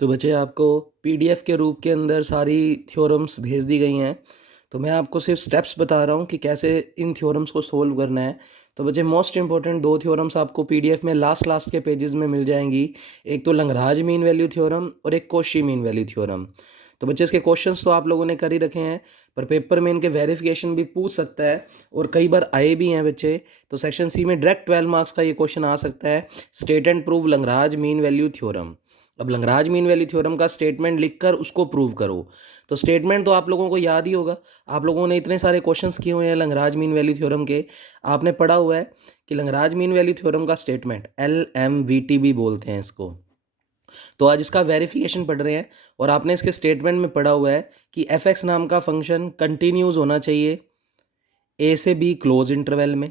तो बच्चे आपको पीडीएफ के रूप के अंदर सारी थ्योरम्स भेज दी गई हैं। तो मैं आपको सिर्फ स्टेप्स बता रहा हूँ कि कैसे इन थ्योरम्स को सोल्व करना है। तो बच्चे मोस्ट इंपॉर्टेंट दो थ्योरम्स आपको पीडीएफ में लास्ट लास्ट के पेजेस में मिल जाएंगी। एक तो लंगराज मीन वैल्यू थ्योरम और एक कोशी मीन वैल्यू थ्योरम। तो बच्चे इसके क्वेश्चंस तो आप लोगों ने कर ही रखे हैं, पर पेपर में इनके वेरिफिकेशन भी पूछ सकता है और कई बार आए भी हैं बच्चे। तो सेक्शन सी में डायरेक्ट 12 मार्क्स का ये क्वेश्चन आ सकता है, state and prove Lagrange mean value theorem. अब लंगराज मीन वैल्यू थ्योरम का स्टेटमेंट लिखकर उसको प्रूव करो। तो स्टेटमेंट तो आप लोगों को याद ही होगा, आप लोगों ने इतने सारे क्वेश्चंस किए हुए हैं लंगराज मीन वैल्यू थ्योरम के। आपने पढ़ा हुआ है कि लंगराज मीन वैल्यू थ्योरम का स्टेटमेंट LMVT भी बोलते हैं इसको। तो आज इसका वेरिफिकेशन पढ़ रहे हैं और आपने इसके स्टेटमेंट में पढ़ा हुआ है कि fx नाम का फंक्शन कंटिन्यूज होना चाहिए a से b क्लोज इंटरवल में।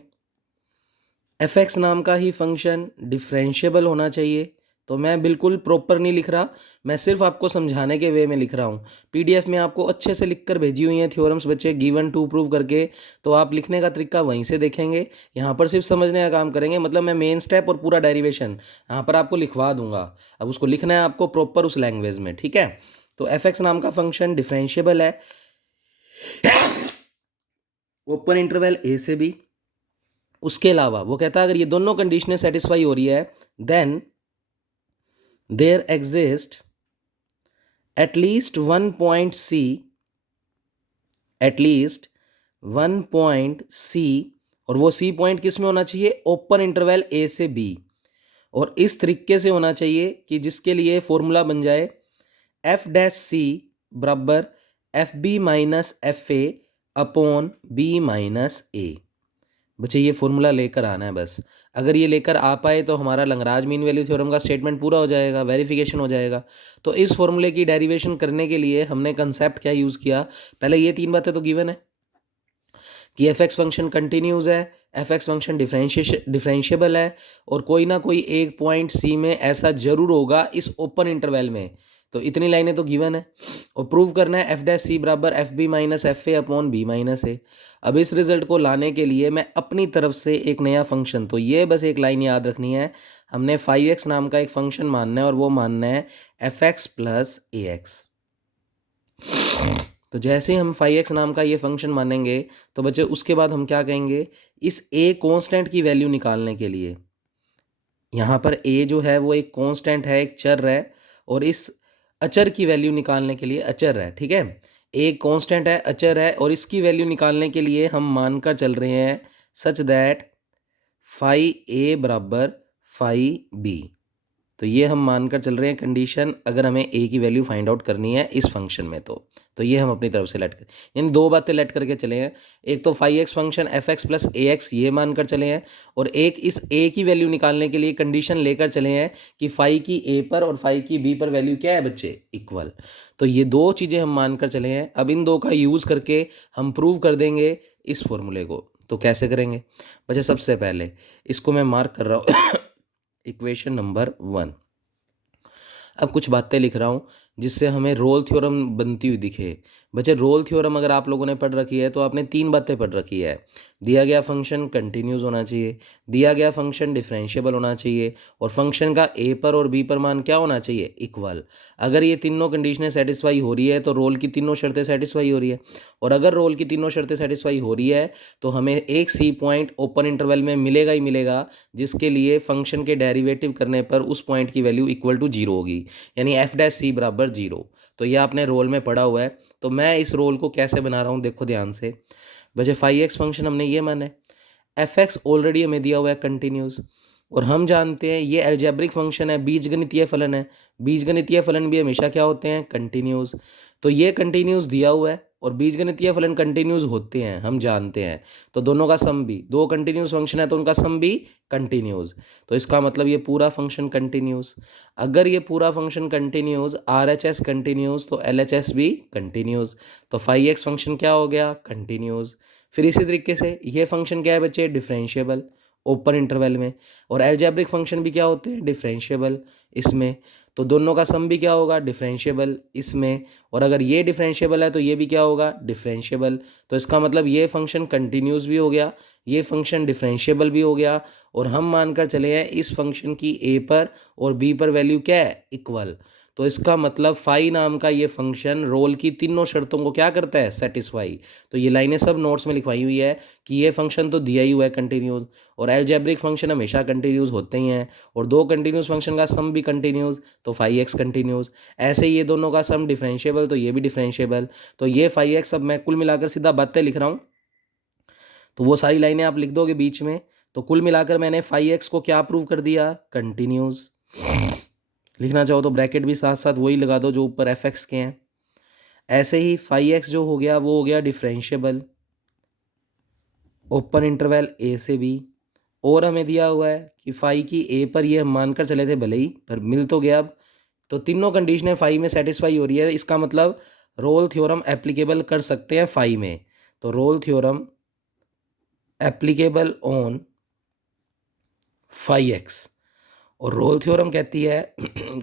fx नाम का ही फंक्शन डिफरेंशिएबल होना चाहिए। तो मैं बिल्कुल प्रॉपर नहीं लिख रहा, मैं सिर्फ आपको समझाने के वे में लिख रहा हूँ। पीडीएफ में आपको अच्छे से लिख कर भेजी हुई हैं थ्योरम्स बच्चे, गिवन टू प्रूव करके। तो आप लिखने का तरीका वहीं से देखेंगे, यहाँ पर सिर्फ समझने का काम करेंगे। मतलब मैं मेन स्टेप और पूरा डेरिवेशन यहाँ पर आपको लिखवा दूंगा, अब उसको लिखना है आपको प्रॉपर उस लैंग्वेज में, ठीक है। तो fx नाम का फंक्शन डिफरेंशिएबल है ओपन इंटरवल a से b। उसके अलावा वो कहता है अगर ये दोनों कंडीशनें सेटिस्फाई हो रही है, then there exist at least one point C, at least one point C, और वो C पॉइंट किस में होना चाहिए, ओपन इंटरवल A से B। और इस तरीके से होना चाहिए कि जिसके लिए फॉर्मूला बन जाए F' बराबर FB minus FA upon B minus A। बच्चे ये फॉर्मूला लेकर आना है बस। अगर ये लेकर आ पाए तो हमारा लंगराज मीन वैल्यू थ्योरम का स्टेटमेंट पूरा हो जाएगा, वेरिफिकेशन हो जाएगा। तो इस फॉर्मूले की डेरिवेशन करने के लिए हमने कंसेप्ट क्या यूज़ किया, पहले ये तीन बातें तो गिवन है कि fx फंक्शन कंटिन्यूज है, fx फंक्शन डिफरेंशिएबल है, और कोई ना कोई एक पॉइंट C में ऐसा जरूर होगा इस ओपन इंटरवल में। तो इतनी लाइनें तो गिवन है। और प्रूव करना है F' बराबर FB minus FA upon B minus A। अब इस रिजल्ट को लाने के लिए मैं अपनी तरफ से एक नया फंक्शन, तो ये बस एक लाइन याद रखनी है, हमने फाई एक्स नाम का एक फंक्शन मानना है और वो मानना है fx प्लस ax। तो जैसे ही हम फाई एक्स नाम का ये फंक्शन मानेंगे तो बच्चे उसके बाद हम क्या कहेंगे, इस a कांस्टेंट की वैल्यू निकालने के लिए, यहाँ पर a जो है वो एक कांस्टेंट है, एक चर है, और इस अचर की वैल्यू निकालने के लिए, अचर है ठीक है, एक कांस्टेंट है, अचर है, और इसकी वैल्यू निकालने के लिए हम मानकर चल रहे हैं सच दैट फाई a बराबर फाई b। तो ये हम मानकर चल रहे हैं कंडीशन, अगर हमें a की वैल्यू फाइंड आउट करनी है इस फंक्शन में। तो ये हम अपनी तरफ से लेट कर, यानी दो बातें लेट करके चले हैं। एक तो phi X function fx plus ax ये मानकर चले हैं, और एक इस a की वैल्यू निकालने के लिए कंडीशन लेकर चले हैं कि फाई की a पर और फाई की b पर वैल्यू क्या है बच्चे, इक्वल। तो ये दो चीज़ें हम मानकर चले हैं। अब इन दो का यूज़ करके हम प्रूव कर देंगे इस फॉर्मूले को। तो कैसे करेंगे बच्चे, सबसे पहले इसको मैं मार्क कर रहा हूँ इक्वेशन नंबर 1। अब कुछ बातें लिख रहा हूँ जिससे हमें रोल थ्योरम बनती हुई दिखे। बच्चे रोल थ्योरम अगर आप लोगों ने पढ़ रखी है तो आपने तीन बातें पढ़ रखी है, दिया गया फंक्शन कंटिन्यूस होना चाहिए, दिया गया फंक्शन डिफरेंशिएबल होना चाहिए, और फंक्शन का a पर और b पर मान क्या होना चाहिए, इक्वल। अगर ये तीनों कंडीशनें सेटिस्फाई हो रही है तो रोल की तीनों शर्तें सेटिस्फाई हो रही है, और अगर रोल की तीनों शर्तें सेटिस्फाई हो रही है तो हमें एक C पॉइंट ओपन इंटरवल में मिलेगा ही मिलेगा, जिसके लिए फंक्शन के डेरिवेटिव करने पर उस पॉइंट की वैल्यू इक्वल टू 0 होगी, यानी F' बराबर 0। तो ये आपने रोल में पढ़ा हुआ है। तो मैं इस रोल को कैसे बना रहा हूँ देखो ध्यान से। बच्चे फाई एक्स फंक्शन हमने ये माना है, fx ऑलरेडी हमें दिया हुआ है कंटिन्यूस, और हम जानते हैं ये अलजेब्रिक फंक्शन है, बीजगणितीय फलन है। बीजगणितीय फलन भी हमेशा क्या होते हैं, कंटिन्यूस। तो ये कंटिन्यूस दिया हुआ है और बीजगणितीय फलन कंटिन्यूस होते हैं, हम जानते हैं। तो दोनों का सम भी, दो कंटिन्यूस फंक्शन है तो उनका सम भी कंटिन्यूस। तो इसका मतलब ये पूरा फंक्शन कंटिन्यूस। अगर ये पूरा फंक्शन कंटिन्यूस, RHS कंटिन्यूस, तो LHS भी कंटिन्यूस। तो फाई एक्स फंक्शन क्या हो गया, कंटिन्यूस। फिर इसी तरीके से ये फंक्शन क्या है बच्चे, डिफरेंशिएबल ओपन इंटरवल में, और अलजेब्रिक फंक्शन भी क्या होते हैं, डिफरेंशिएबल इसमें। तो दोनों का सम भी क्या होगा, डिफरेंशिएबल इसमें, और अगर ये डिफरेंशिएबल है तो ये भी क्या होगा, डिफरेंशिएबल। तो इसका मतलब ये फंक्शन कंटिन्यूस भी हो गया, ये फंक्शन डिफरेंशिएबल भी हो गया, और हम मानकर चले हैं इस फंक्शन की a पर और b पर वैल्यू क्या है, इक्वल। तो इसका मतलब फाई नाम का ये फंक्शन रोल की तीनों शर्तों को क्या करता है, सेटिस्फाई। तो ये लाइनें सब नोट्स में लिखवाई हुई है कि ये फंक्शन तो दिया ही हुआ है कंटिन्यूस, और अलजेब्रिक फंक्शन हमेशा कंटिन्यूस होते ही हैं, और दो कंटिन्यूस फंक्शन का सम भी कंटिन्यूस, तो फाई एक्स कंटिन्यूस। ऐसे ही ये दोनों का सम डिफरेंशिएबल, तो ये भी डिफरेंशिएबल। तो ये फाई एक्स, अब मैं कुल मिलाकर सीधा बातें लिख रहा हूँ, तो वो सारी लाइनें आप लिख दोगे बीच में। तो कुल मिलाकर मैंने फाई एक्स को क्या प्रूव कर दिया, कंटिन्यूस। लिखना चाहो तो ब्रैकेट भी साथ साथ वही लगा दो जो ऊपर एफ एक्स के हैं। ऐसे ही फाई एक्स जो हो गया वो हो गया डिफरेंशिएबल, ओपन इंटरवल ए से बी। और हमें दिया हुआ है कि फाई की ए पर ये हम मानकर चले थे भले ही, पर मिल तो गया अब। तो तीनों कंडीशनें फाई में सेटिस्फाई हो रही है, इसका मतलब रोल थ्योरम एप्लीकेबल कर सकते हैं फाई में। तो Rolle theorem applicable on phi X. और रोल थ्योरम कहती है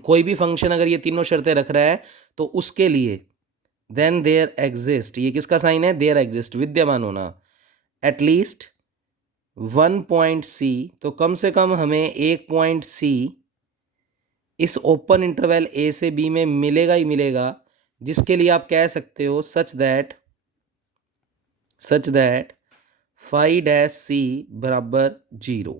कोई भी फंक्शन अगर ये तीनों शर्तें रख रहा है तो उसके लिए देन देयर एग्जिस्ट, ये किसका साइन है, देयर एग्जिस्ट, विद्यमान होना, एटलीस्ट वन पॉइंट सी, तो कम से कम हमें एक पॉइंट सी इस ओपन इंटरवल ए से बी में मिलेगा ही मिलेगा, जिसके लिए आप कह सकते हो such that phi dash C बराबर 0।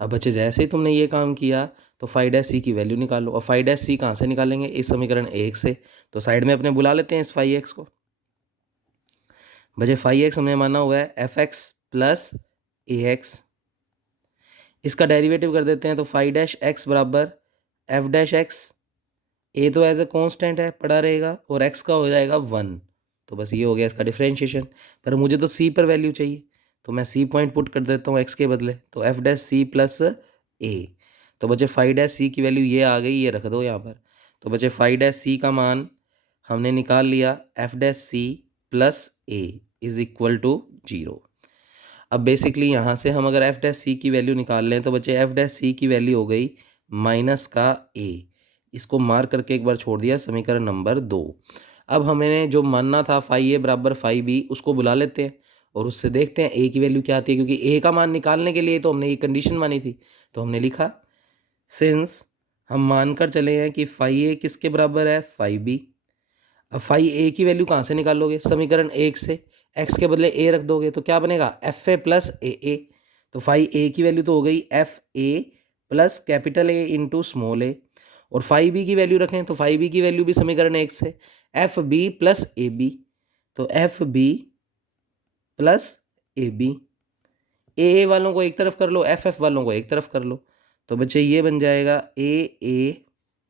अब बच्चे जैसे ही तुमने ये काम किया तो फाई डैश सी की वैल्यू निकालो। और फाई डैश सी कहाँ से निकालेंगे, इस समीकरण 1 से। तो साइड में अपने बुला लेते हैं इस फाई एक्स को। बच्चे फाई एक्स हमने माना हुआ है एफ एक्स प्लस ए एक्स, इसका डेरिवेटिव कर देते हैं। तो फाई डैश एक्स बराबर एफ डैश एक्स, ए तो एज ए कॉन्स्टेंट है पड़ा रहेगा, और एक्स का हो जाएगा 1। तो बस ये हो गया इसका डिफरेंशिएशन। पर मुझे तो सी पर वैल्यू चाहिए, तो मैं सी पॉइंट पुट कर देता हूँ एक्स के बदले। तो एफ डैश सी प्लस ए। तो बच्चे फाई डैश सी की वैल्यू ये आ गई, ये रख दो यहाँ पर। तो बच्चे फाई डैश सी का मान हमने निकाल लिया, F dash C plus A is equal to 0। अब बेसिकली यहाँ से हम अगर एफ डैश सी की वैल्यू निकाल लें तो बच्चे एफ डैश सी की वैल्यू हो गई माइनस का ए। इसको मार करके एक बार छोड़ दिया, समीकरण नंबर 2। अब हमें जो मानना था फाई ए बराबर फाई बी, उसको बुला लेते हैं और उससे देखते हैं ए की वैल्यू क्या आती है, क्योंकि ए का मान निकालने के लिए तो हमने ये कंडीशन मानी थी। तो हमने लिखा सिंस हम मानकर चले हैं कि फाई ए किसके बराबर है, फाई बी। अब फाई ए की वैल्यू कहाँ से निकालोगे, समीकरण 1 से। एक्स के बदले ए रख दोगे तो क्या बनेगा, एफ ए प्लस ए ए। तो फाई ए की वैल्यू तो हो गई F A plus capital A into small A. और फाई बी की वैल्यू रखें तो फाई बी की वैल्यू भी समीकरण 1 से, F B plus A B. तो F B plus A B, A वालों को एक तरफ कर लो, एफ एफ वालों को एक तरफ कर लो। तो बच्चे ये बन जाएगा ए,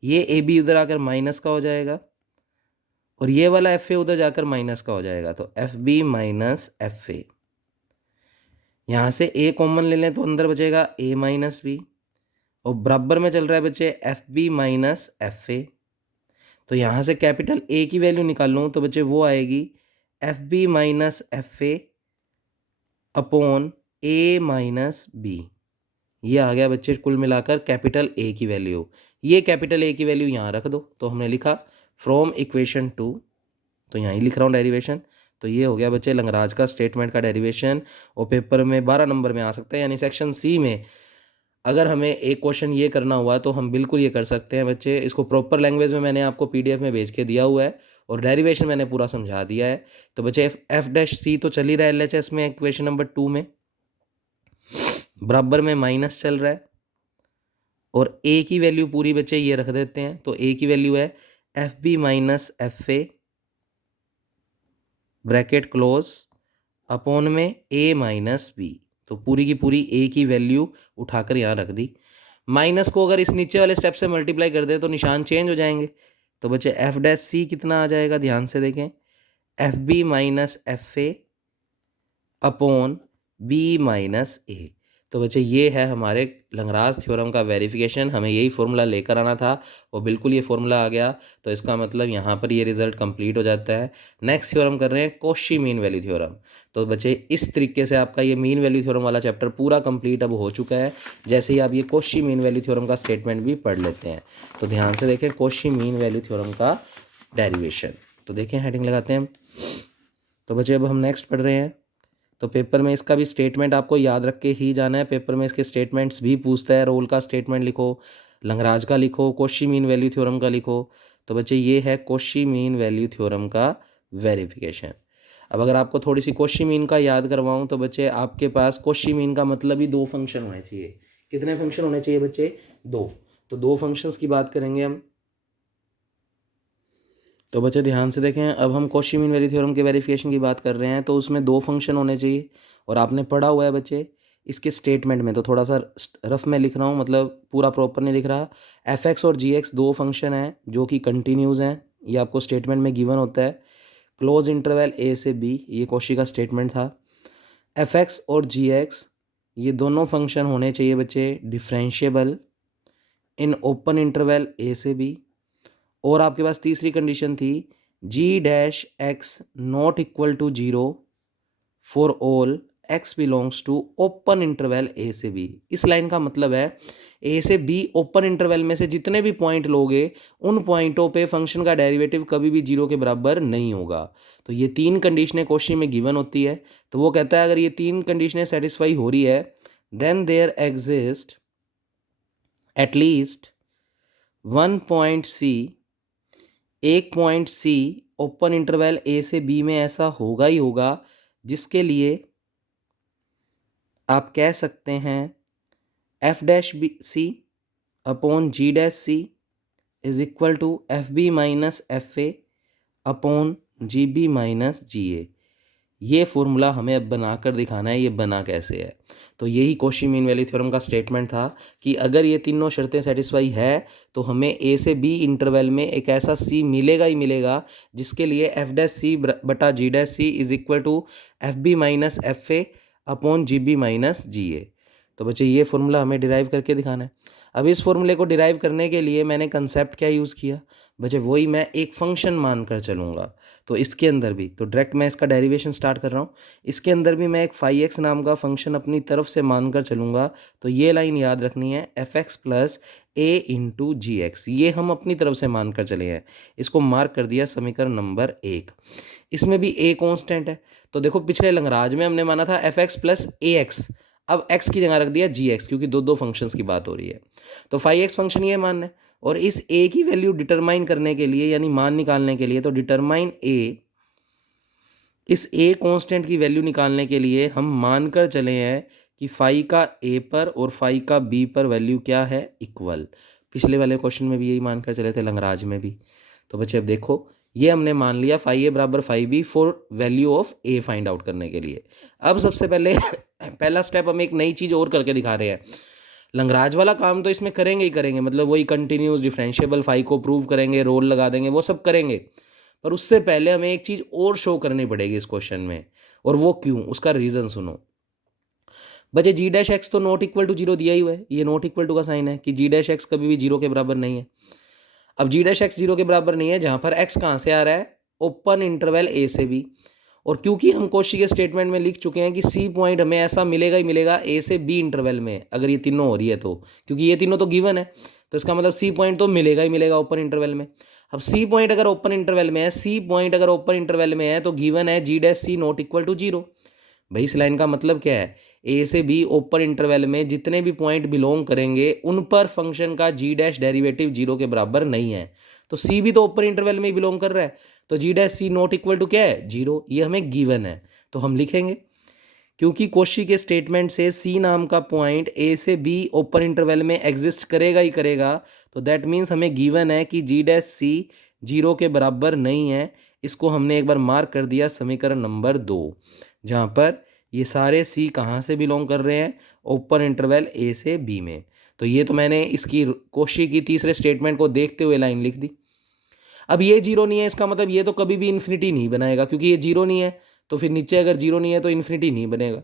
ये ए बी उधर आकर माइनस का हो जाएगा, और ये वाला एफ ए उधर जाकर माइनस का हो जाएगा। तो F B minus F A, यहाँ से ए कॉमन ले लें तो अंदर बचेगा ए माइनस बी, और बराबर में चल रहा है बच्चे F B minus F A. तो यहाँ से कैपिटल ए की वैल्यू निकाल लूँ तो बच्चे वो आएगी F B minus F A upon A minus B. ये आ गया बच्चे कुल मिलाकर कैपिटल ए की वैल्यू। ये कैपिटल ए की वैल्यू यहाँ रख दो। तो हमने लिखा फ्रॉम इक्वेशन 2, तो यहाँ ही लिख रहा हूँ डेरिवेशन। तो ये हो गया बच्चे लंगराज का स्टेटमेंट का डेरिवेशन, और पेपर में 12 नंबर में आ सकता है। यानी सेक्शन सी में अगर हमें एक क्वेश्चन ये करना हुआ तो हम बिल्कुल ये कर सकते हैं बच्चे। इसको प्रॉपर लैंग्वेज में मैंने आपको पीडीएफ में भेज के दिया हुआ है, और डेरिवेशन मैंने पूरा समझा दिया है। तो बच्चे एफ डैश सी तो चल ही रहा है एलएचएस में, इक्वेशन नंबर 2 में बराबर में माइनस चल रहा है, और ए की वैल्यू पूरी बच्चे ये रख देते हैं। तो ए की वैल्यू है F B minus F A bracket close upon में ए माइनस बी। तो पूरी की पूरी ए की वैल्यू उठाकर यहाँ रख दी। माइनस को अगर इस नीचे वाले स्टेप से मल्टीप्लाई कर दे तो निशान चेंज हो जाएंगे। तो बच्चे एफ डैश सी कितना आ जाएगा, ध्यान से देखें, F B minus F A upon B minus A. तो बच्चे ये है हमारे लंगराज थ्योरम का वेरिफिकेशन। हमें यही फॉर्मूला लेकर आना था, और बिल्कुल ये फॉर्मूला आ गया। तो इसका मतलब यहाँ पर ये रिजल्ट कंप्लीट हो जाता है। नेक्स्ट थ्योरम कर रहे हैं कॉची मीन वैल्यू थ्योरम। तो बच्चे इस तरीके से आपका ये मीन वैल्यू थ्योरम वाला चैप्टर पूरा कंप्लीट अब हो चुका है। जैसे ही आप ये कॉची मीन वैल्यू थ्योरम का स्टेटमेंट भी पढ़ लेते हैं, तो ध्यान से देखें कॉची मीन वैल्यू थ्योरम का डेरिवेशन। तो देखें हेडिंग लगाते हैं। तो बच्चे अब हम नेक्स्ट पढ़ रहे हैं। तो पेपर में इसका भी स्टेटमेंट आपको याद रख के ही जाना है। पेपर में इसके स्टेटमेंट्स भी पूछता है, रोल का स्टेटमेंट लिखो, लंगराज का लिखो, कॉशी मीन वैल्यू थ्योरम का लिखो। तो बच्चे ये है कॉशी मीन वैल्यू थ्योरम का वेरिफिकेशन। अब अगर आपको थोड़ी सी कॉशी मीन का याद करवाऊँ तो बच्चे आपके पास कॉशी मीन का मतलब ही दो फंक्शन होने चाहिए। कितने फंक्शन होने चाहिए बच्चे? दो। तो दो फंक्शंस की बात करेंगे हम। तो बच्चे ध्यान से देखें, अब हम कॉशी मीन वैल्यू थ्योरम के वेरिफिकेशन की बात कर रहे हैं, तो उसमें दो फंक्शन होने चाहिए। और आपने पढ़ा हुआ है बच्चे इसके स्टेटमेंट में, तो थोड़ा सा रफ में लिख रहा हूँ, मतलब पूरा प्रॉपर नहीं लिख रहा। एफ एक्स और जी एक्स दो फंक्शन हैं जो कि कंटिन्यूज हैं, ये आपको स्टेटमेंट में गिवन होता है। क्लोज इंटरवल ए से बी, ये कॉशी का स्टेटमेंट था। एफ एक्स और जी एक्स ये दोनों फंक्शन होने चाहिए बच्चे differentiable in open interval A से बी। और आपके पास तीसरी कंडीशन थी G dash X not equal to zero for all X belongs to open interval A से बी। इस लाइन का मतलब है ए से बी ओपन इंटरवल में से जितने भी पॉइंट लोगे उन पॉइंटों पे फंक्शन का डेरिवेटिव कभी भी जीरो के बराबर नहीं होगा। तो ये तीन कंडीशनें क्वेश्चन में गिवन होती है। तो वो कहता है अगर ये तीन कंडीशनें सेटिस्फाई हो रही है then there exist at least one point C, एक point C open interval A से बी में ऐसा होगा ही होगा जिसके लिए आप कह सकते हैं F dash B C upon G dash C is equal to F B minus F A upon G B minus G A. ये फॉर्मूला हमें अब बनाकर दिखाना है, ये बना कैसे है। तो यही कॉशी मीन वैल्यू थ्योरम का स्टेटमेंट था कि अगर ये तीनों शर्तें सेटिस्फाई है तो हमें ए से बी इंटरवल में एक ऐसा सी मिलेगा ही मिलेगा जिसके लिए एफ डैश सी बटा G dash C is equal to F B minus F A upon G B minus G A. तो बच्चे ये फॉर्मूला हमें डिराइव करके दिखाना है। अब इस फॉर्मूले को डिराइव करने के लिए मैंने कंसेप्ट क्या यूज़ किया बच्चे, वही मैं एक फंक्शन मानकर चलूँगा। तो इसके अंदर भी तो डायरेक्ट मैं इसका डेरिवेशन स्टार्ट कर रहा हूँ। इसके अंदर भी मैं एक फाई एक्स नाम का फंक्शन अपनी तरफ से मानकर चलूँगा। तो ये लाइन याद रखनी है एफ एक्स प्लस ए इंटू जी एक्स, ये हम अपनी तरफ से मानकर चले हैं। इसको मार्क कर दिया समीकरण नंबर 1। इसमें भी ए कॉन्स्टेंट है। तो देखो पिछले लंगराज में हमने माना था एफ एक्स प्लस ए एक्स, अब एक्स की जगह रख दिया जी एक्स क्योंकि दो दो फंक्शंस की बात हो रही है। तो फाई एक्स फंक्शन ये मानना है और इस ए की वैल्यू डिटरमाइन करने के लिए यानी मान निकालने के लिए तो डिटरमाइन ए, इस ए कांस्टेंट की वैल्यू निकालने के लिए हम मानकर चले हैं कि फाई का ए पर और फाई का बी पर वैल्यू क्या है, इक्वल। पिछले वाले क्वेश्चन में भी यही मानकर चले थे, लंगराज में भी। तो बच्चे अब देखो ये हमने मान लिया फाई ए बराबर phi B for value of A find out करने के लिए। अब सबसे पहले पहला स्टेप हम एक नई चीज़ और करके दिखा रहे हैं। लंगराज वाला काम तो इसमें करेंगे ही करेंगे, मतलब वही कंटिन्यूस डिफरेंशिएबल फाई को प्रूव करेंगे, रोल लगा देंगे, वो सब करेंगे। पर उससे पहले हमें एक चीज़ और शो करनी पड़ेगी इस क्वेश्चन में, और वो क्यों, उसका रीज़न सुनो। बच्चे जी डैश एक्स तो नॉट इक्वल टू जीरो दिया ही हुआ है, ये नॉट इक्वल टू का साइन है कि जी डैश एक्स कभी भी जीरो के बराबर नहीं है। अब जी डैश एक्स जीरो के बराबर नहीं है जहाँ पर एक्स कहाँ से आ रहा है, ओपन इंटरवल ए से बी। और क्योंकि हम कौशी के स्टेटमेंट में लिख चुके हैं कि सी पॉइंट हमें ऐसा मिलेगा ही मिलेगा ए से बी इंटरवल में, अगर ये तीनों हो रही है तो, क्योंकि ये तीनों तो गिवन है, तो इसका मतलब सी पॉइंट तो मिलेगा ही मिलेगा ओपन इंटरवल में। अब सी पॉइंट अगर ओपन इंटरवल में है, सी पॉइंट अगर ओपन इंटरवल में है तो गिवन है G dash C not equal to zero. भाई इस लाइन का मतलब क्या है, ए से बी ओपन इंटरवल में जितने भी पॉइंट बिलोंग करेंगे उन पर फंक्शन का जी डैश डेरिवेटिव जीरो के बराबर नहीं है। तो सी भी तो ओपन इंटरवल में ही बिलोंग कर रहा है, तो G dash C not equal to क्या है, जीरो। ये हमें गिवन है तो हम लिखेंगे, क्योंकि कौशी के स्टेटमेंट से सी नाम का पॉइंट ए से बी ओपन इंटरवल में एग्जिस्ट करेगा ही करेगा। तो दैट मीन्स हमें गिवन है कि जी डैश सी जीरो के बराबर नहीं है। इसको हमने एक बार मार्क कर दिया समीकरण नंबर 2, जहाँ पर ये सारे सी कहाँ से बिलोंग कर रहे हैं, ओपन इंटरवल ए से बी में। तो ये तो मैंने इसकी कौशी की तीसरे स्टेटमेंट को देखते हुए लाइन लिख दी। अब ये जीरो नहीं है, इसका मतलब ये तो कभी भी इन्फिनिटी नहीं बनाएगा, क्योंकि ये जीरो नहीं है तो फिर नीचे अगर जीरो नहीं है तो इन्फिनिटी नहीं बनेगा।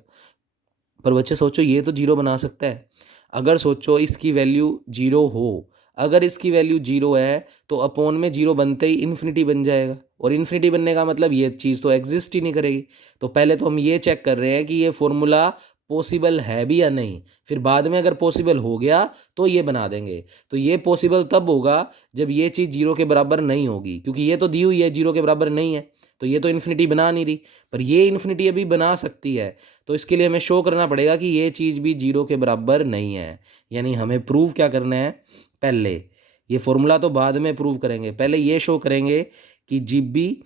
पर बच्चे सोचो ये तो जीरो बना सकता है। अगर सोचो इसकी वैल्यू जीरो हो, अगर इसकी वैल्यू जीरो है तो अपोन में जीरो बनते ही इन्फिनिटी बन जाएगा, और इन्फिनिटी बनने का मतलब ये चीज़ तो एग्जिस्ट ही नहीं करेगी। तो पहले तो हम ये चेक कर रहे हैं कि ये फॉर्मूला पॉसिबल है भी या नहीं, फिर बाद में अगर पॉसिबल हो गया तो ये बना देंगे। तो ये पॉसिबल तब होगा जब ये चीज़ जीरो के बराबर नहीं होगी, क्योंकि ये तो दी हुई है जीरो के बराबर नहीं है, तो ये तो इन्फिनिटी बना नहीं रही, पर ये इन्फिनिटी अभी बना सकती है। तो इसके लिए हमें शो करना पड़ेगा कि ये चीज़ भी जीरो के बराबर नहीं है। यानी हमें प्रूव क्या करना है पहले, ये फॉर्मूला तो बाद में प्रूव करेंगे, पहले ये शो करेंगे कि जी बी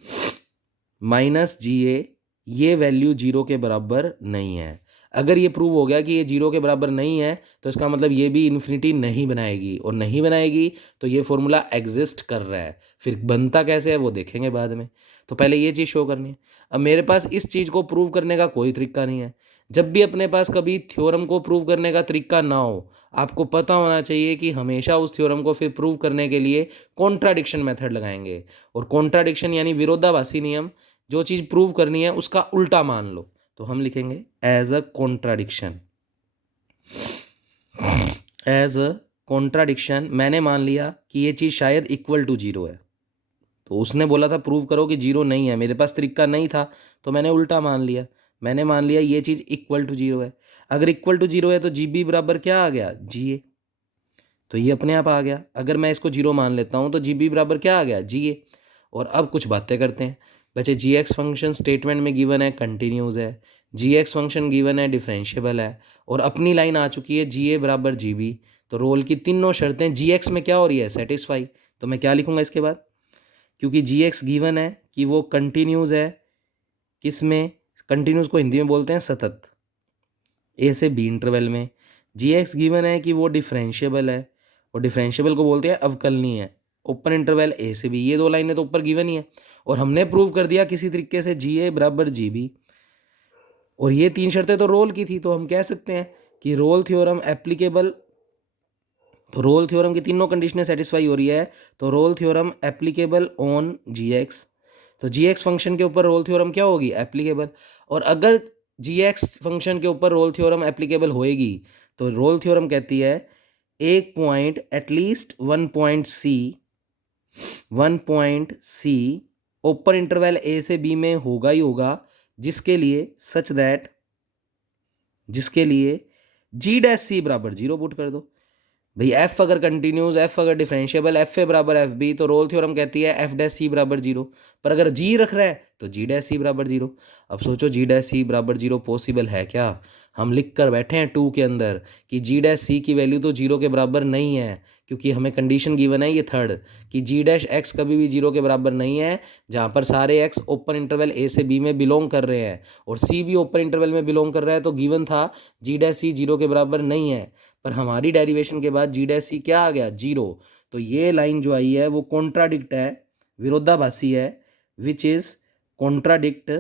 माइनस जी ए ये वैल्यू जीरो के बराबर नहीं है। अगर ये प्रूव हो गया कि ये जीरो के बराबर नहीं है तो इसका मतलब ये भी इन्फिनिटी नहीं बनाएगी, और नहीं बनाएगी तो ये फॉर्मूला एग्जिस्ट कर रहा है। फिर बनता कैसे है वो देखेंगे बाद में, तो पहले ये चीज़ शो करनी है। अब मेरे पास इस चीज़ को प्रूव करने का कोई तरीका नहीं है। जब भी अपने पास कभी थ्योरम को प्रूव करने का तरीका ना हो, आपको पता होना चाहिए कि हमेशा उस थ्योरम को फिर प्रूव करने के लिए कॉन्ट्राडिक्शन मेथड लगाएंगे। और कॉन्ट्राडिक्शन यानी विरोधाभासी नियम, जो चीज़ प्रूव करनी है उसका उल्टा मान लो, तो हम लिखेंगे as a contradiction. As a contradiction मैंने मान लिया कि ये चीज़ शायद इक्वल टू जीरो है, तो उसने बोला था प्रूव करो कि जीरो नहीं है, मेरे पास तरीका नहीं था तो मैंने उल्टा मान लिया। मैंने मान लिया ये चीज़ इक्वल टू जीरो है। अगर इक्वल टू जीरो है तो जी बी बराबर क्या आ गया, जी ए, तो ये अपने आप आ गया। अगर मैं इसको जीरो मान लेता हूँ तो जी बी बराबर क्या आ गया, जी ए। और अब कुछ बातें करते हैं बच्चे। जी एक्स फंक्शन स्टेटमेंट में गिवन है, कंटिन्यूज है। जी एक्स फंक्शन गिवन है, डिफरेंशिएबल है। और अपनी लाइन आ चुकी है जी ए बराबर जी बी। तो रोल की तीनों शर्तें जी एक्स में क्या हो रही है, सेटिस्फाई। तो मैं क्या लिखूंगा इसके बाद, क्योंकि जी एक्स गिवन है कि वो कंटिन्यूज है, किस में, कंटिन्यूज को हिंदी में बोलते हैं सतत, ए से बी इंटरवल में। जी एक्स गिवन है कि वो डिफरेंशिएबल है, और डिफरेंशिएबल को बोलते हैं अवकलनीय है, ओपन इंटरवल ए से बी। ये दो लाइनें तो ऊपर गिवन ही है, और हमने प्रूव कर दिया किसी तरीके से जी ए बराबर जी बी। और ये तीन शर्तें तो रोल की थी, तो हम कह सकते हैं कि रोल थ्योरम एप्लीकेबल। तो रोल थ्योरम की तीनों कंडीशनें सेटिस्फाई हो रही है, तो Rolle theorem applicable on G X. तो जी एक्स फंक्शन के ऊपर रोल थ्योरम क्या होगी, एप्लीकेबल। और अगर जी एक्स फंक्शन के ऊपर रोल थ्योरम एप्लीकेबल होएगी तो रोल थ्योरम कहती है एक point at least one point C open interval A से बी में होगा ही होगा, जिसके लिए जी डैश सी बराबर जीरो पुट कर दो। भाई एफ अगर कंटिन्यूज, एफ अगर डिफरेंशिएबल, एफ ए बराबर एफ बी, तो रोल थ्योरम कहती है एफ डैश सी बराबर जीरो। पर अगर जी रख रहा है तो जी डैश सी बराबर जीरो। अब सोचो जी डैश सी बराबर जीरो पॉसिबल है क्या। हम लिख कर बैठे हैं टू के अंदर कि जी डैश सी की वैल्यू तो जीरो के बराबर नहीं है, क्योंकि हमें कंडीशन गिवन है ये थर्ड कि जी डैश एक्स कभी भी जीरो के बराबर नहीं है, जहाँ पर सारे एक्स ओपन इंटरवल ए से बी में बिलोंग कर रहे हैं और सी भी ओपन इंटरवल में बिलोंग कर रहा है। तो गिवन था जी डैश सी जीरो के बराबर नहीं है, पर हमारी डेरिवेशन के बाद जी डैश सी क्या आ गया, जीरो। तो ये लाइन जो आई है वो कॉन्ट्राडिक्ट है, विरोधाभासी है, which is contradict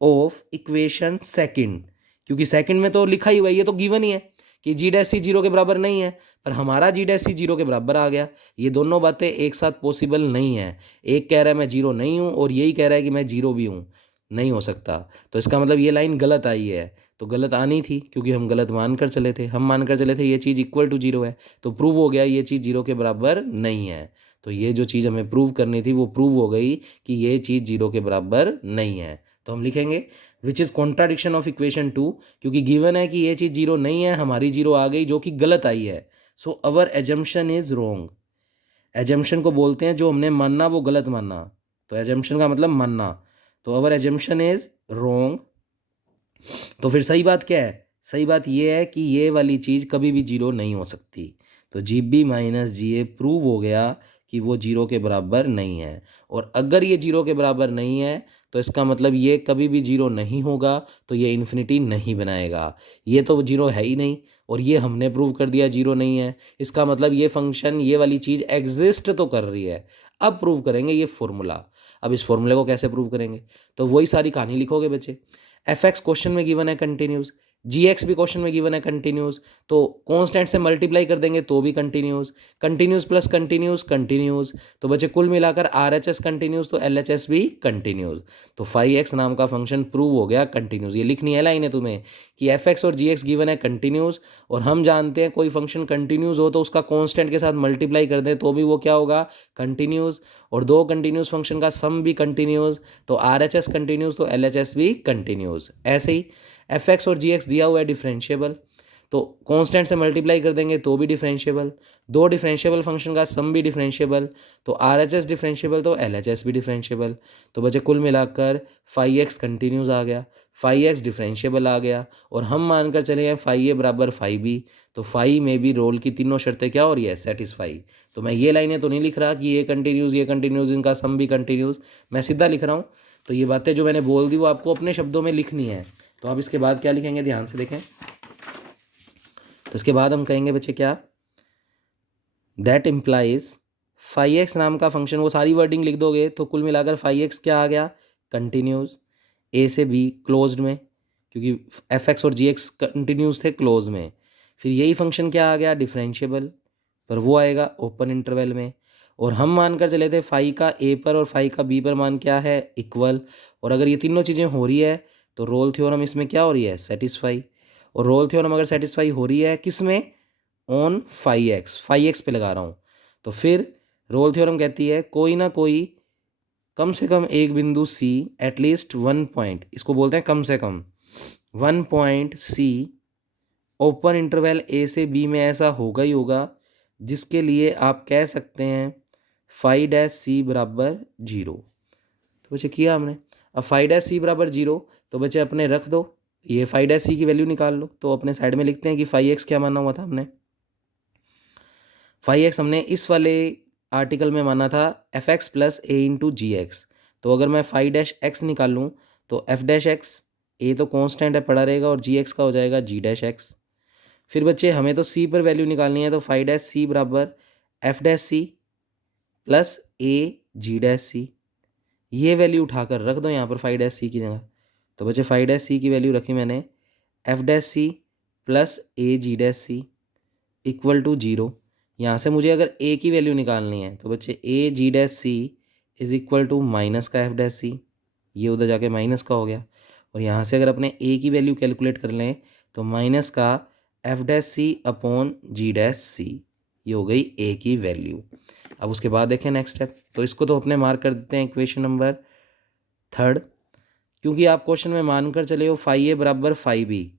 of equation second. क्योंकि सेकंड में तो लिखा ही हुआ है, ये तो गिवन ही है कि जी डैश सी जीरो के बराबर नहीं है, पर हमारा जी डैश सी जीरो के बराबर आ गया। ये दोनों बातें एक साथ पॉसिबल नहीं है। एक कह रहा है मैं जीरो नहीं हूँ और यही कह रहा है कि मैं जीरो भी हूँ, नहीं हो सकता। तो इसका मतलब ये लाइन गलत आई है। तो गलत आनी थी क्योंकि हम गलत मान कर चले थे, हम मान कर चले थे ये चीज़ इक्वल टू जीरो है, तो प्रूव हो गया ये चीज़ जीरो के बराबर नहीं है। तो ये जो चीज़ हमें प्रूव करनी थी वो प्रूव हो गई कि ये चीज़ जीरो के बराबर नहीं है। तो हम लिखेंगे which is contradiction of equation two, क्योंकि गिवन है कि ये चीज़ जीरो नहीं है, हमारी जीरो आ गई जो कि गलत आई है। सो अवर एजम्पशन इज रॉन्ग। एजम्पशन को बोलते हैं जो हमने मानना वो गलत मानना, तो एजम्पशन का मतलब मानना। तो अवर एजम्पशन इज रॉन्ग। तो फिर सही बात क्या है, सही बात ये है कि ये वाली चीज़ कभी भी जीरो नहीं हो सकती। तो जी बी माइनस जी ए प्रूव हो गया कि वो जीरो के बराबर नहीं है। और अगर ये जीरो के बराबर नहीं है तो इसका मतलब ये कभी भी जीरो नहीं होगा, तो ये इन्फिनिटी नहीं बनाएगा। ये तो जीरो है ही नहीं, और ये हमने प्रूव कर दिया जीरो नहीं है। इसका मतलब ये फंक्शन, ये वाली चीज़ एग्जिस्ट तो कर रही है। अब प्रूव करेंगे ये फॉर्मूला। अब इस फॉर्मूले को कैसे प्रूव करेंगे, तो वही सारी कहानी लिखोगे बच्चे। एफ एक्स क्वेश्चन में गिवन है कंटिन्यूज, जी एक्स भी क्वेश्चन में गिवन है कंटिन्यूज, तो कॉन्स्टेंट से मल्टीप्लाई कर देंगे तो भी continues, continues plus continues continues. तो बच्चे कुल मिलाकर आर एच एस कंटिन्यूज तो एल एच एस भी कंटिन्यूज। तो 5x नाम का फंक्शन प्रूव हो गया कंटिन्यूज। ये लिखनी है लाइन है तुम्हें कि एफ एक्स और जी एक्स गिवन है कंटिन्यूज, और हम जानते हैं कोई फंक्शन कंटिन्यूज हो तो उसका कॉन्स्टेंट के साथ मल्टीप्लाई कर दें तो भी वो क्या होगा, कंटिन्यूज। और दो कंटिन्यूज फंक्शन का सम भी कंटिन्यूज, तो आर एच एस कंटिन्यूज तो एल एच एस भी कंटिन्यूज। ऐसे ही एफ एक्स और जी एक्स दिया हुआ है डिफरेंशिएबल, तो कांस्टेंट से मल्टीप्लाई कर देंगे तो भी डिफरेंशिएबल। दो डिफरेंशिएबल फंक्शन का सम भी डिफरेंशिएबल, तो आर एच एस डिफरेंशिएबल तो एल एच एस भी डिफरेंशिएबल। तो बच्चे कुल मिलाकर 5x कंटिन्यूज आ गया। फाई एक्स डिफरेंशिएबल आ गया और हम मानकर चले हैं फाई ए बराबर फाई बी, तो फाई में भी रोल की तीनों शर्तें क्या हो रही है, सेटिस्फाई। तो मैं ये लाइनें तो नहीं लिख रहा कि ये कंटिन्यूस इनका सम भी कंटिन्यूस, मैं सीधा लिख रहा हूँ। तो ये बातें जो मैंने बोल दी वो आपको अपने शब्दों में लिखनी है। तो आप इसके बाद क्या लिखेंगे, ध्यान से देखें। तो इसके बाद हम कहेंगे बच्चे क्या, दैट इम्प्लाइज फाई एक्स नाम का फंक्शन, वो सारी वर्डिंग लिख दोगे तो कुल मिलाकर फाई एक्स क्या आ गया, कंटिन्यूस ए से बी क्लोज्ड में, क्योंकि एफ एक्स और जी एक्स कंटिन्यूस थे क्लोज में। फिर यही फंक्शन क्या आ गया, डिफरेंशिएबल, पर वो आएगा ओपन इंटरवल में। और हम मानकर चले थे फाई का ए पर और फाई का बी पर मान क्या है, इक्वल। और अगर ये तीनों चीज़ें हो रही है तो रोल थ्योरम इसमें क्या हो रही है, सेटिस्फाई। और रोल थ्योरम अगर सेटिस्फाई हो रही है किस में, ऑन फाई एक्स पे लगा रहा हूँ। तो फिर रोल थ्योरम कहती है कोई ना कोई कम से कम एक बिंदु सी, एटलीस्ट वन पॉइंट, इसको बोलते हैं कम से कम one point C open interval A से बी में ऐसा होगा ही होगा जिसके लिए आप कह सकते हैं फाई डैश सी बराबर जीरो। तो बच्चे किया हमने। अब फाई डैश सी बराबर जीरो, तो बच्चे अपने रख दो, ये फाई डैश सी की वैल्यू निकाल लो। तो अपने साइड में लिखते हैं कि फाई एक्स क्या माना हुआ था हमने, फाई एक्स हमने इस वाले आर्टिकल में माना था एफ एक्स प्लस ए इंटू जी एक्स। तो अगर मैं फाई डैश एक्स निकाल लूँ तो एफ डैश एक्स, ए तो कांस्टेंट है पड़ा रहेगा, और जी एक्स का हो जाएगा जी डैश एक्स। फिर बच्चे हमें तो सी पर वैल्यू निकालनी है, तो फाई डैश सी बराबर F dash C plus A G dash C. ये वैल्यू उठाकर रख दो यहाँ पर फाई डैश सी की जगह। तो बच्चे फाई डैश सी की वैल्यू रखी मैंने F dash C plus A G dash C equal to zero. यहाँ से मुझे अगर ए की वैल्यू निकालनी है तो बच्चे A G dash C is equal to minus का एफ डैश सी, ये उधर जाके माइनस का हो गया। और यहाँ से अगर अपने ए की वैल्यू कैलकुलेट कर लें तो माइनस का F dash C upon G dash C, ये हो गई ए की वैल्यू। अब उसके बाद देखें नेक्स्ट स्टेप, तो इसको तो अपने मार्क कर देते हैं इक्वेशन नंबर थर्ड। क्योंकि आप क्वेश्चन में मानकर चले हो फाई ए बराबर फाई बी,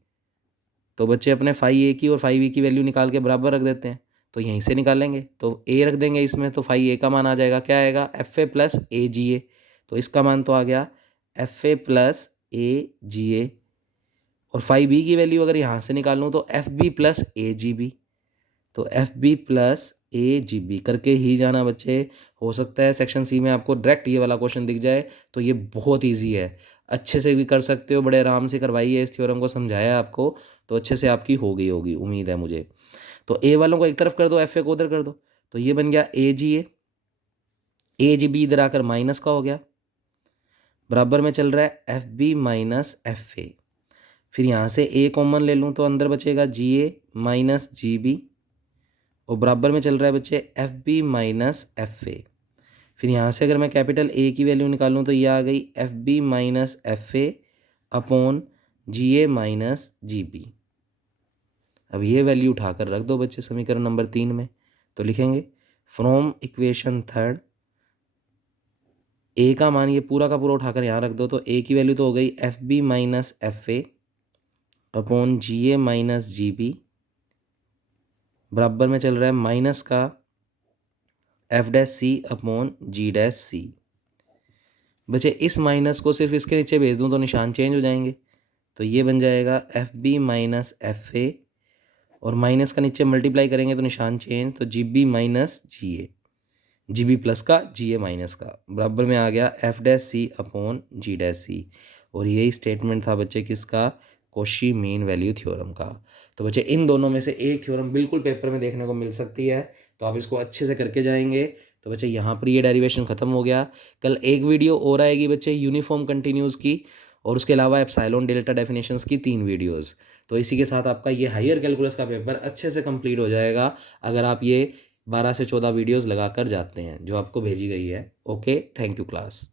तो बच्चे अपने फाई ए की और फाई बी की वैल्यू निकाल के बराबर रख देते हैं। तो यहीं से निकालेंगे, तो ए रख देंगे इसमें, तो फाई ए का मान आ जाएगा, क्या आएगा, F A plus A ji A. तो इसका मान तो आ गया एफ ए प्लस ए जी ए। और फाई बी की वैल्यू अगर यहाँ से निकालूँ तो F B plus A G B. तो F B plus A G B करके ही जाना बच्चे। हो सकता है सेक्शन सी में आपको डायरेक्ट ये वाला क्वेश्चन दिख जाए, तो ये बहुत ईजी है, अच्छे से भी कर सकते हो, बड़े आराम से करवाइए। इस थ्योरम को समझाया आपको तो अच्छे से आपकी हो गई होगी, उम्मीद है मुझे। तो ए वालों को एक तरफ कर दो, एफ ए को उधर कर दो, तो ये बन गया ए जी बी इधर आकर माइनस का हो गया, बराबर में चल रहा है F B minus F A. फिर यहाँ से ए कॉमन ले लूँ तो अंदर बचेगा जी ए माइनस जी बी, और बराबर में चल रहा है बच्चे F B minus F A. फिर यहाँ से अगर मैं कैपिटल ए की वैल्यू निकालूँ तो ये आ गई F B minus F A upon G A minus G B. अब ये वैल्यू उठाकर रख दो बच्चे समीकरण नंबर 3 में। तो लिखेंगे फ्रॉम इक्वेशन थर्ड, ए का मान ये पूरा का पूरा उठाकर यहाँ रख दो, तो ए की वैल्यू तो हो गई F B minus F A upon G A minus G B, बराबर में चल रहा है माइनस का F dash C upon G dash C. बच्चे इस माइनस को सिर्फ इसके नीचे भेज दूँ तो निशान चेंज हो जाएंगे, तो ये बन जाएगा F B minus F A, और माइनस का नीचे मल्टीप्लाई करेंगे तो निशान चेंज, तो जी बी माइनस जी ए, जी बी प्लस का जी ए माइनस का, बराबर में आ गया F dash C upon G dash सी। और यही स्टेटमेंट था बच्चे किसका, कोशी मीन वैल्यू थ्योरम का। तो बच्चे इन दोनों में से एक थ्योरम बिल्कुल पेपर में देखने को मिल सकती है, तो आप इसको अच्छे से करके जाएंगे। तो बच्चे यहाँ पर ये डेरिवेशन ख़त्म हो गया। कल एक वीडियो और आएगी बच्चे यूनिफॉर्म कंटिन्यूज़ की, और उसके अलावा एप्सिलॉन डेल्टा डेफिनेशंस की 3 वीडियोस। तो इसी के साथ आपका ये हायर कैलकुलस का पेपर अच्छे से कंप्लीट हो जाएगा अगर आप ये 12 से 14 वीडियोस लगाकर जाते हैं जो आपको भेजी गई है। Okay, thank you class.